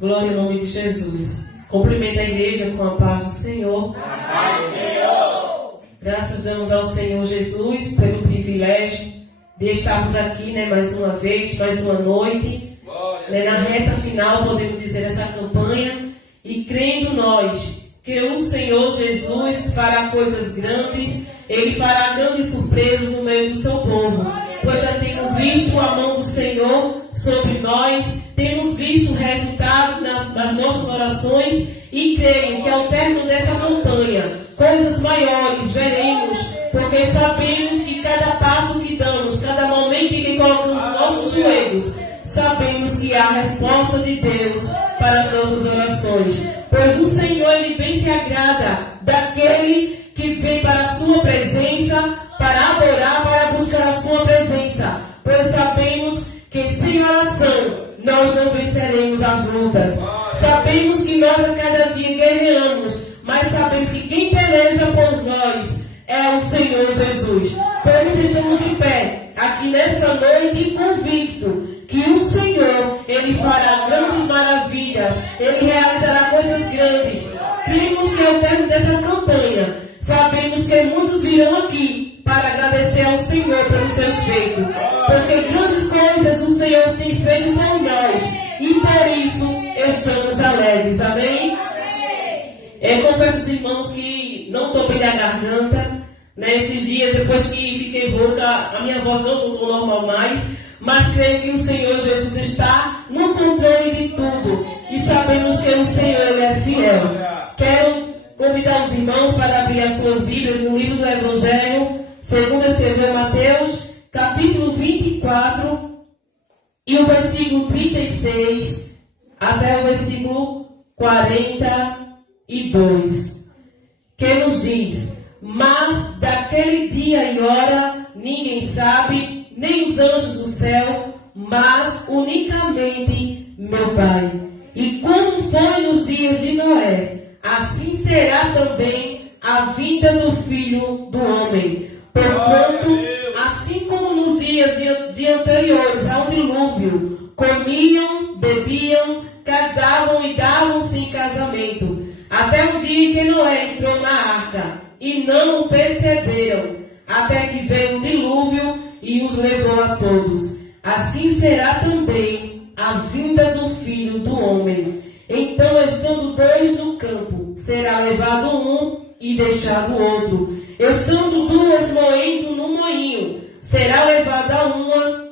Glória ao nome de Jesus. Cumprimento a igreja com a paz do Senhor. A paz do Senhor. Graças damos ao Senhor Jesus pelo privilégio de estarmos aqui, mais uma vez, mais uma noite. Na reta final, podemos dizer, essa campanha. E crendo nós que o Senhor Jesus fará coisas grandes, Ele fará grandes surpresas no meio do seu povo. Pois já temos visto a mão do Senhor sobre nós, temos visto o resultado das nossas orações e creio que ao término dessa campanha, coisas maiores veremos, porque sabemos que cada passo que damos, cada momento em que colocamos nossos joelhos, sabemos que há resposta de Deus para as nossas orações. Pois o Senhor, Ele bem se agrada daquele que vem para a sua presença, para adorar, para buscar a sua presença. Pois sabemos que sem oração nós não venceremos as lutas. Sabemos que nós a cada dia guerreamos, mas sabemos que quem peleja por nós é o Senhor Jesus. Por isso estamos de pé aqui nessa noite convicto que o Senhor, Ele fará grandes maravilhas, Ele realizará coisas grandes. Cremos que ao término desta campanha, sabemos que muitos virão aqui para agradecer ao Senhor pelos seus feitos, porque grandes coisas o Senhor tem feito por nós, e por isso estamos alegres, amém? Eu confesso aos irmãos que não estou bem da garganta, esses dias, depois que fiquei rouca, a minha voz não voltou normal mais, mas creio que o Senhor Jesus está no controle de tudo, e sabemos que o Senhor Ele é fiel. Quero convidar os irmãos para abrir as suas Bíblias no livro do Evangelho, segundo escreveu Mateus, capítulo 24, e o versículo 36 até o versículo 42, que nos diz: mas daquele dia e hora ninguém sabe, nem os anjos do céu, mas unicamente meu Pai. E como foi nos dias de Noé, assim será também a vinda do Filho do Homem. Porquanto, assim como nos dias de anteriores ao dilúvio, comiam, bebiam, casavam e davam-se em casamento, até o dia em que Noé entrou na arca, e não o perceberam, até que veio o dilúvio e os levou a todos. Assim será também a vinda do Filho do Homem. Então, estando dois no campo, será levado um e deixado o outro. Estando duas moendo no moinho, será levada uma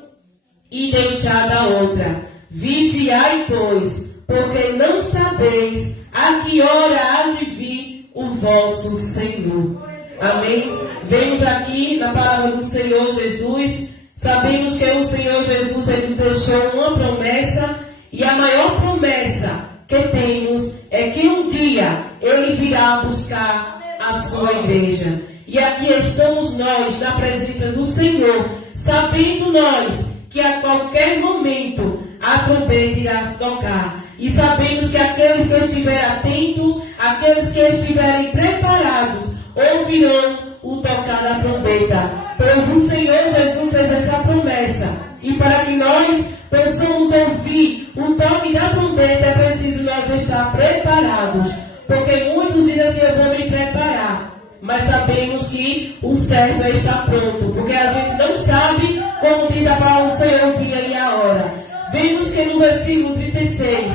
e deixada a outra. Vigiai, pois, porque não sabeis a que hora há de vir o vosso Senhor. Amém? Vemos aqui na palavra do Senhor Jesus, sabemos que o Senhor Jesus Ele deixou uma promessa, e a maior promessa que temos é que um dia Ele virá buscar a sua igreja. E aqui estamos nós na presença do Senhor, sabendo nós que a qualquer momento a trombeta irá se tocar. E sabemos que aqueles que estiverem atentos, aqueles que estiverem preparados, ouvirão o tocar da trombeta. Pois o Senhor Jesus fez essa promessa. E para que nós possamos ouvir o toque da trombeta, é preciso nós estar preparados. Porque muitos dizem assim: eu vou me preparar. Mas sabemos que o certo é estar pronto. Porque a gente não sabe, como diz a palavra do Senhor, o dia e a hora. Vemos que no versículo 36,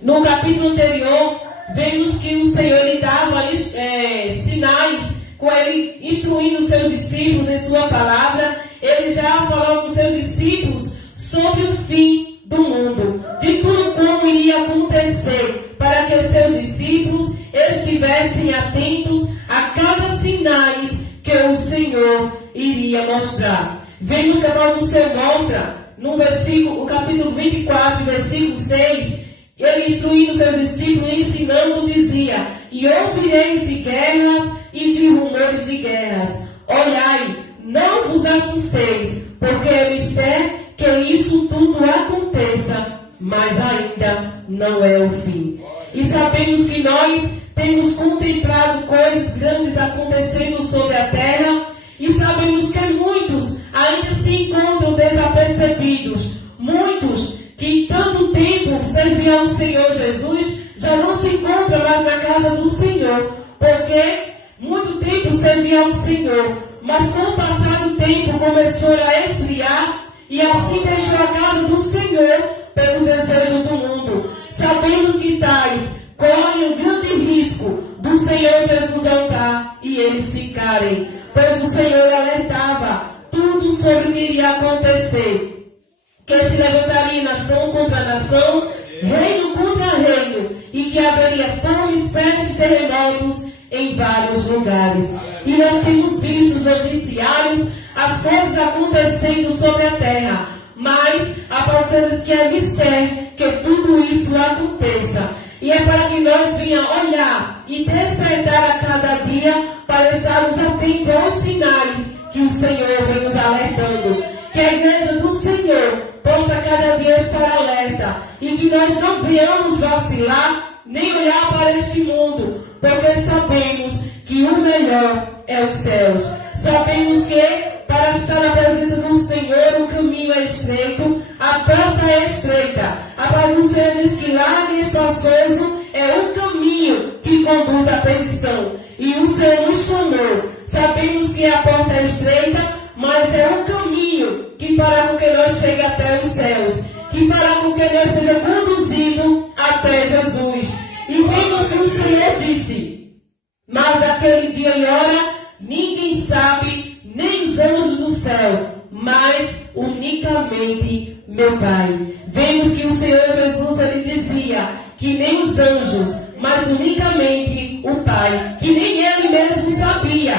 no capítulo anterior, vemos que o Senhor Ele dava sinais, com Ele instruindo os seus discípulos em sua palavra. Ele já falou com os seus discípulos sobre o fim do mundo, de tudo como iria acontecer, para que os seus discípulos estivessem atentos a cada sinais que o Senhor iria mostrar. Vemos que a palavra do Senhor mostra no versículo, o capítulo 24, versículo 6, Ele instruindo os seus discípulos e ensinando, dizia: e ouvireis de guerras e de rumores de guerras. Olhai, não vos assusteis, porque eles querem que isso tudo aconteça, mas ainda não é o fim. E sabemos que nós temos contemplado coisas grandes acontecendo sobre a terra, e sabemos que muitos ainda se encontram desapercebidos. Muitos que tanto tempo servia ao Senhor Jesus, já não se encontra mais na casa do Senhor, porque muito tempo servia ao Senhor, mas com o passar do tempo começou a esfriar e assim deixou a casa do Senhor pelo desejo do mundo. Sabemos que tais correm um grande risco do Senhor Jesus voltar e eles ficarem, pois o Senhor alertava tudo sobre o que iria acontecer, que se levantaria nação contra nação, reino contra reino, e que haveria fomes, pestes e terremotos em vários lugares. E nós temos visto nos noticiários as coisas acontecendo sobre a terra, mas a palavra diz que é mistério que tudo isso aconteça. E é para que nós venhamos olhar e despertar a cada dia para estarmos atentos aos sinais que o Senhor vem nos alertando. Que a igreja do Senhor possa cada dia estar alerta e que nós não venhamos vacilar nem olhar para este mundo, porque sabemos que o melhor é os céus. Sabemos que para estar na presença do Senhor o caminho é estreito, a porta é estreita. A palavra do Senhor diz que largo e espaçoso é o caminho que conduz à perdição. E o Senhor nos chamou. Sabemos que a porta é estreita, mas é o caminho que fará com que nós cheguemos até os céus, que fará com que nós seja conduzido até Jesus. E vemos que o Senhor disse: mas daquele dia e hora ninguém sabe, nem os anjos do céu, mas unicamente meu Pai. Vemos que o Senhor Jesus, ele dizia que nem os anjos, mas unicamente o Pai, que nem ele mesmo sabia,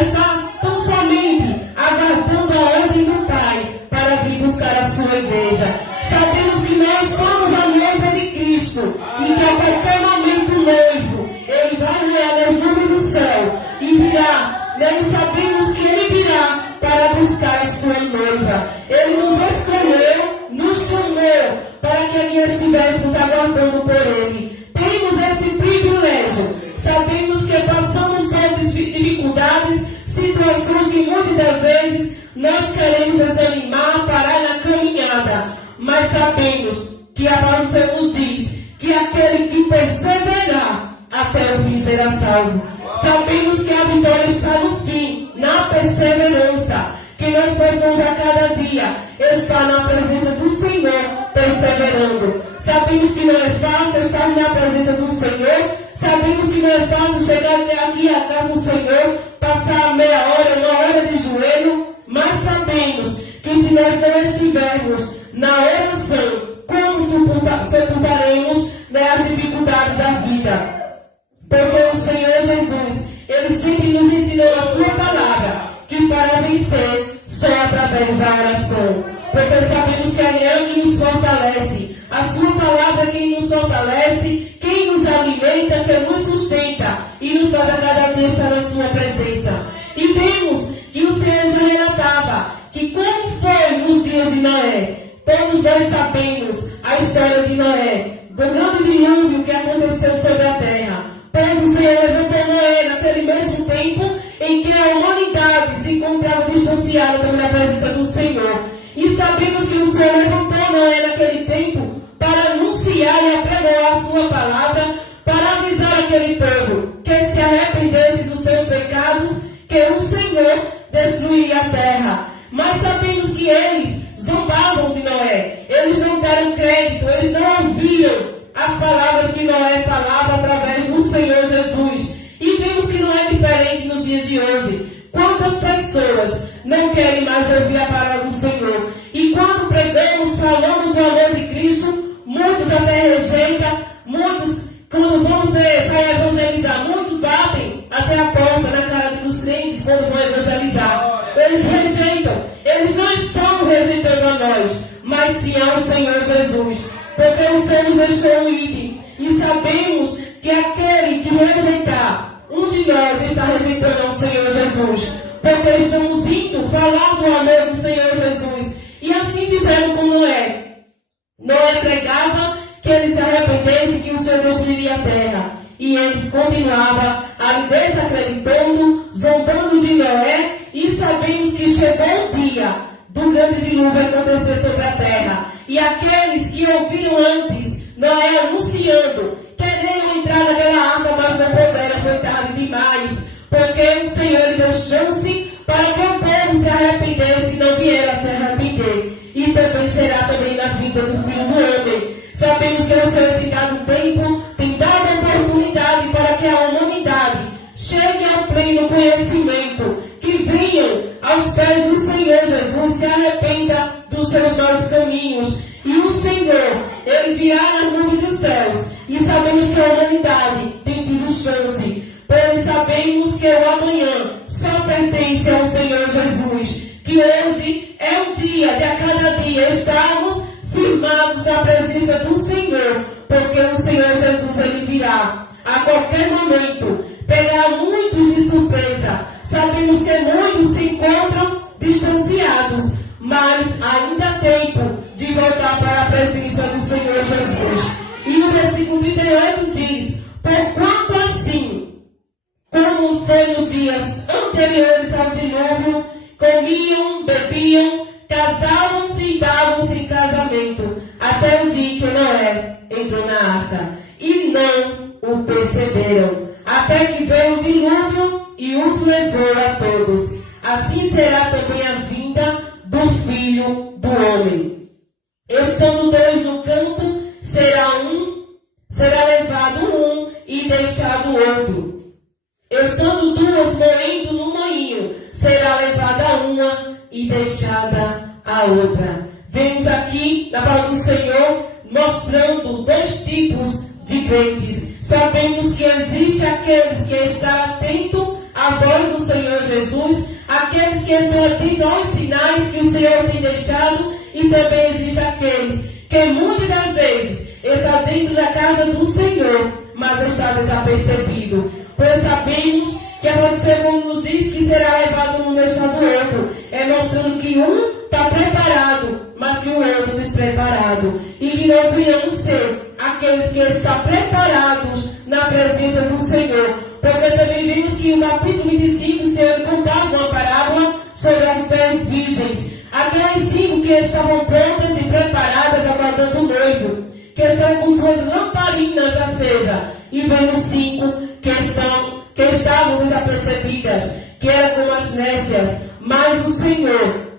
está tão somente aguardando a ordem do Pai para vir buscar a sua igreja. Sabemos que nós somos a noiva de Cristo e que a qualquer momento o noivo, ele vai olhar nas nuvens do céu e virá. Nós sabemos que ele virá para buscar a sua noiva. Ele nos escolheu, nos chamou para que ali estivéssemos aguardando por ele. Temos esse privilégio. Sabemos que passamos por dificuldades, situações que muitas das vezes nós queremos desanimar, parar na caminhada. Mas sabemos que a palavra do Senhor nos diz que aquele que perseverar até o fim será salvo. Sabemos que a vitória está no fim, na perseverança. Que nós possamos a cada dia estar na presença do Senhor, perseverando. Sabemos que não é fácil estar na presença do Senhor. Sabemos que não é fácil chegar aqui à casa do Senhor, passar meia hora, uma hora de joelho. Mas sabemos que se nós não estivermos na oração, como suportaremos as dificuldades da vida? Porque o Senhor Jesus, ele sempre nos ensinou a sua palavra, que para vencer só através da oração. Porque sabemos que é quem nos fortalece. A sua palavra é quem nos fortalece, quem nos alimenta, quem nos sustenta e nos faz a cada dia estar na sua presença. E vemos que o Senhor já relatava que como foi nos dias de Noé. Todos nós sabemos a história de Noé, do grande dilúvio que aconteceu sobre a terra. Pois o Senhor levantou Noé naquele mesmo tempo em que a humanidade se encontrava distanciada da presença do Senhor. E sabemos que o Senhor levantou Noé naquele tempo para anunciar e apregoar a sua palavra, para avisar aquele povo que se arrependesse dos seus pecados, que o Senhor destruiria a terra. Mas sabemos que eles zombavam de Noé. Eles não deram crédito, eles não ouviram as palavras que Noé falava através do Senhor Jesus. E vemos que não é diferente nos dias de hoje. Quantas pessoas não querem mais ouvir a palavra do Senhor? E quando pregamos, falamos do amor de Cristo, muitos até rejeitam, muitos, quando vamos sair a evangelizar, muitos batem até a porta na cara dos crentes quando vão evangelizar. Eles rejeitam, eles não estão rejeitando a nós, mas sim ao Senhor Jesus. Porque o Senhor nos deixou ir e sabemos que aquele que rejeitar, um de nós está rejeitando ao Senhor Jesus. Porque estamos indo falar do amor do Senhor Jesus. E assim fizeram com Noé. Noé pregava que eles se arrependessem, que o Senhor destruiria a terra. E eles continuavam ali desacreditando, zombando de Noé. E sabemos que chegou o dia do grande dilúvio acontecer sobre a terra. E aqueles que ouviram antes Noé anunciando, querendo entrar naquela arca, mas não puderam, foi tarde demais. Porque o Senhor deu chance para que o povo se arrependesse e não vier a se arrepender. E também será também na vinda do Filho do Homem. Sabemos que o Senhor tem dado tempo, tem dado oportunidade para que a humanidade chegue ao pleno conhecimento, que venham aos pés do Senhor Jesus, se arrependa dos seus maus caminhos. E o Senhor, Ele virá na nuvem dos céus. E sabemos que a humanidade tem tido chance, pois sabemos que o amanhã só pertence ao Senhor Jesus. Que hoje é um dia de a cada dia estarmos firmados na presença do Senhor, porque o Senhor Jesus, Ele virá a qualquer momento, pegar muitos de surpresa. Sabemos que muitos se encontram distanciados, mas ainda há tempo de voltar para a presença do Senhor Jesus. E no versículo 38 diz: porquanto assim, como foi nos dias anteriores ao dilúvio, comiam, bebiam, casavam-se e davam-se em casamento, até o dia que Noé entrou na arca, e não o perceberam, até que veio o dilúvio e os levou a todos. Assim será também a vinda do Filho do Homem. Estando dois no campo, será levado um e deixado o outro. Estando duas moendo no moinho, será levada uma e deixada a outra. Vemos aqui na palavra do Senhor mostrando dois tipos de crentes. Sabemos que existe aqueles que estão atentos à voz do Senhor Jesus, aqueles que estão atentos aos sinais que o Senhor tem deixado, e também existe aqueles que muitas das vezes estão dentro da casa do Senhor, mas está desapercebido. Pois sabemos que a palavra como nos diz que será levado um deixado do outro, é mostrando que um está preparado, mas que o outro despreparado. E que nós venhamos ser aqueles que estão preparados na presença do Senhor. Porque também vimos que no capítulo 25 o Senhor contava uma parábola sobre as 10 virgens. Aquelas 5 que estavam prontas e preparadas aguardando o noivo, que estavam com suas lamparinas acesas. E vemos 5 que estavam desapercebidas, que eram como as nécias. Mas o Senhor,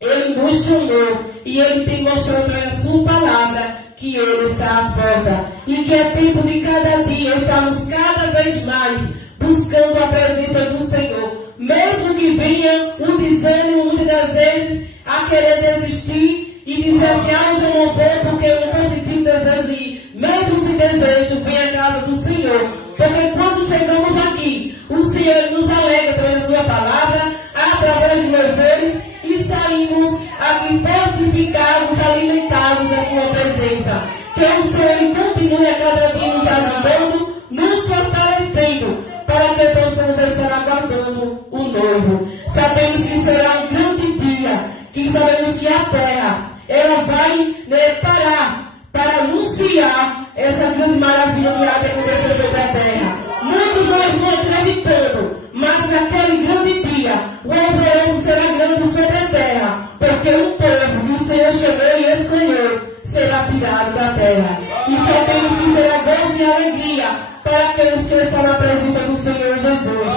Ele nos chamou e Ele tem mostrado na sua palavra que Ele está às portas. E que é tempo de cada dia estarmos cada vez mais buscando a presença do Senhor. Mesmo que venha um desânimo, muitas das vezes, a querer desistir e dizer assim: hoje eu não vou porque eu não estou sentindo desejo de ir. Mesmo sem desejo, vem à casa do Senhor. Porque quando chegamos aqui, o Senhor nos alegra pela sua palavra, através de louvores, e saímos aqui fortificados, alimentados da sua presença. Que o Senhor continue a cada dia nos ajudando, nos fortalecendo, para que possamos estar aguardando o noivo. Sabemos que será um grande dia, que sabemos que a terra, ela vai parar para anunciar essa grande maravilha que há de acontecer sobre a terra. Muitos não estão acreditando, mas naquele grande dia, o alvoroço será grande sobre a terra, porque o povo que o Senhor chamou e escolheu será tirado da terra. E sabemos que será gozo e alegria para aqueles que estão na presença do Senhor Jesus.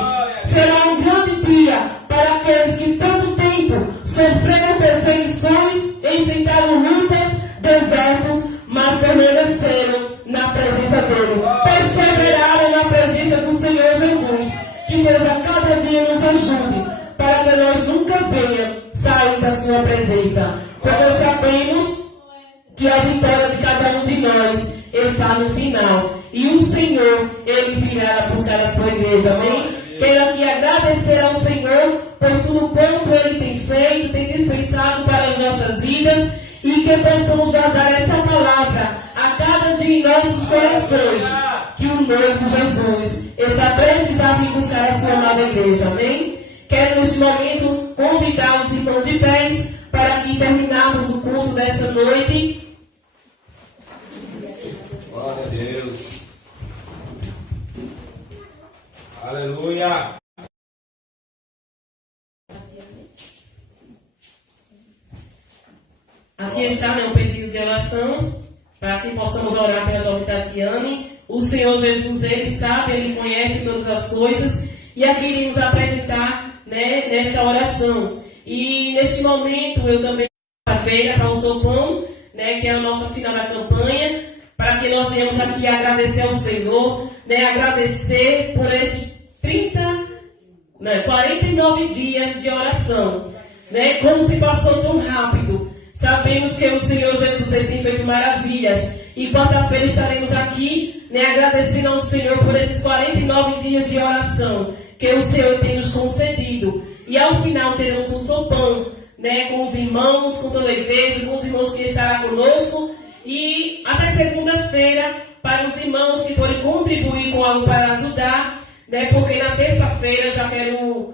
Será um grande dia para aqueles que tanto tempo sofreram perseguições, enfrentaram lutas, desertos, mas permaneceram na presença dele. Perseveraram na presença do Senhor Jesus. Que Deus a cada dia nos ajude, para que nós nunca venhamos sair da sua presença. Porque sabemos que a vitória de cada um de nós está no final. E o Senhor, Ele virá buscar a sua igreja. Amém? Quero aqui agradecer ao Senhor por tudo quanto Ele tem feito, tem dispensado para as nossas vidas. E que possamos guardar essa palavra a cada dia em nossos corações. Que o noivo Jesus está prestes a vir buscar a sua amada igreja. Amém? Quero neste momento convidar os irmãos de pés para que terminarmos o culto dessa noite. Glória a Deus. Aleluia. Aqui está, meu pedido pedido de oração, para que possamos orar pela jovem Tatiane. O Senhor Jesus, Ele sabe, Ele conhece todas as coisas, e aqui iremos apresentar, né, nesta oração. E neste momento eu também feira para o Sopão, né, que é a nossa final da campanha, para que nós venhamos aqui agradecer ao Senhor, né, agradecer por estes 49 dias de oração, né, como se passou tão rápido. Sabemos que o Senhor Jesus Ele tem feito maravilhas, e quarta-feira estaremos aqui, né, agradecendo ao Senhor por esses 49 dias de oração que o Senhor tem nos concedido. E ao final teremos um sopão, né, com os irmãos, com toda a igreja, com os irmãos que estarão conosco, e até segunda-feira para os irmãos que forem contribuir com algo para ajudar, né, porque na terça-feira já quero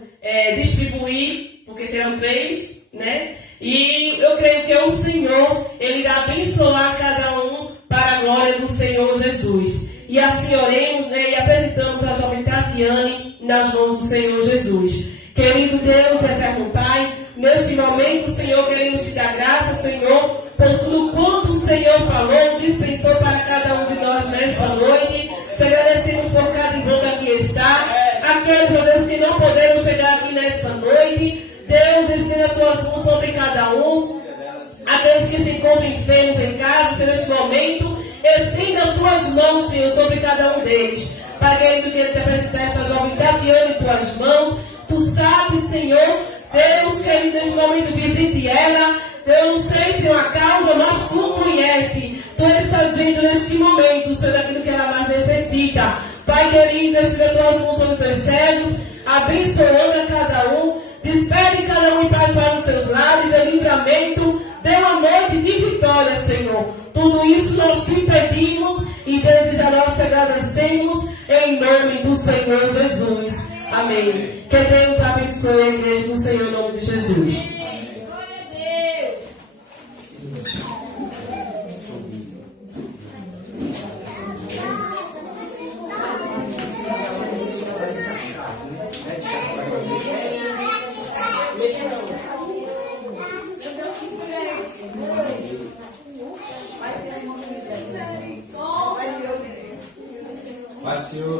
distribuir, porque serão 3, né, e eu creio que o Senhor, Ele irá abençoar cada um para a glória do Senhor Jesus. E assim oremos, né, e apresentamos a jovem Tatiane nas mãos do Senhor Jesus. Querido Deus, eterno Pai, neste momento, Senhor, queremos te dar graça, Senhor, por tudo quanto o Senhor falou, dispensou para cada um de nós nesta noite. Te agradecemos por cada irmão que aqui está. Aqueles, ó Deus, que não poderam chegar aqui nesta noite, Deus, estenda as tuas mãos sobre cada um. Aqueles que se encontram enfermos em casa, Senhor, neste momento, estenda as tuas mãos, Senhor, sobre cada um deles. Pai querido, quero te apresentar essa jovem Tatiane em tuas mãos. Tu sabes, Senhor, Deus querido, neste momento visite ela. Eu não sei, Senhor, a causa, mas tu conhece. Tu estás vendo neste momento, Senhor, aquilo que ela mais necessita. Pai querido, estenda as tuas mãos sobre os teus servos, abençoando a cada um. Despede cada um em paz para os seus lares, de livramento. Dê uma noite de vitória, Senhor. Tudo isso nós te pedimos e desde já nós te agradecemos em nome do Senhor Jesus. Amém. Que Deus abençoe a igreja do Senhor em nome de Jesus. Mas, Senhor.